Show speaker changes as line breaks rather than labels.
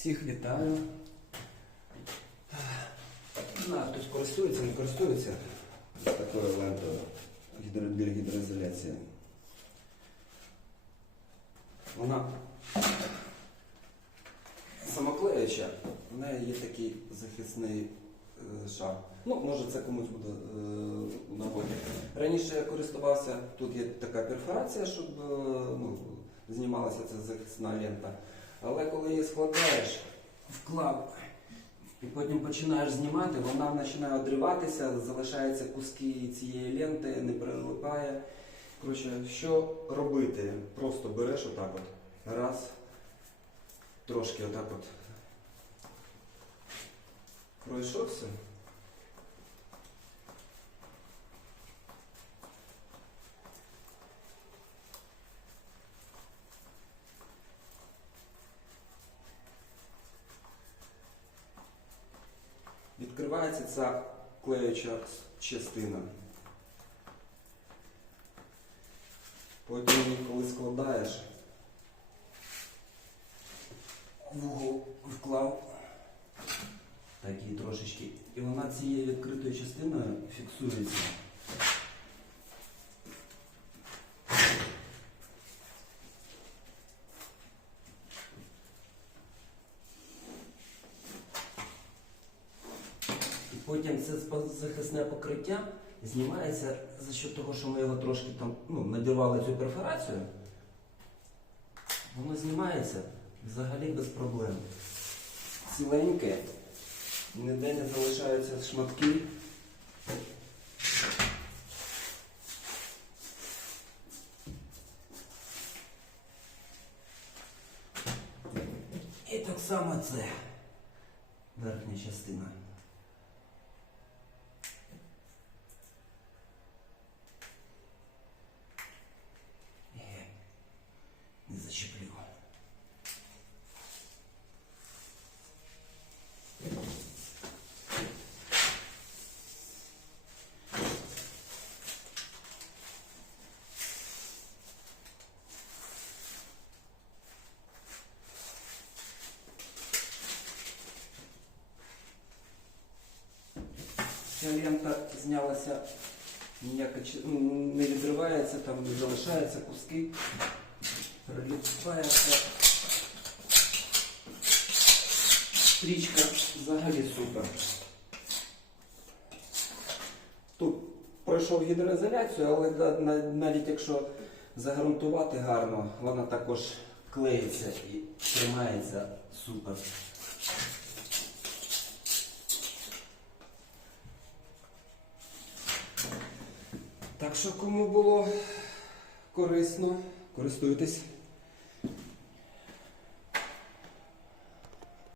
Всіх вітаю. Знаю, хтось користується, не користується такою лентою біля гідроізоляції. Вона самоклеюча, в неї є такий захисний е, шар. Ну, може це комусь буде е, нагоді. Раніше я користувався, тут є така перфорація, щоб е, ну, знімалася ця захисна лента. Але коли її складаєш, вклав і потім починаєш знімати, вона починає одриватися, залишаються куски цієї ленти, не прилипає. Коротше, що робити? Просто береш отак от. Раз. Трошки отак от. Пройшовся. Відкривається ця клеюча частина. Потім коли складаєш, в угол вклав такі трошечки. І вона цією відкритою частиною фіксується. Потім це захисне покриття знімається за счет того, що ми його трошки там ну, надірвали цю перфорацію. Воно знімається взагалі без проблем. Ціленьке, ніде не залишаються шматки. І так само це верхня частина. Е, Не зачеплю. Ця лента знялася ніяка ну, не відривається, там не залишаються куски, приліпається. Стрічка взагалі супер. Тут пройшов гідроізоляцію, але навіть якщо загрунтувати гарно, вона також клеїться і тримається супер. Так що кому було корисно, користуйтесь.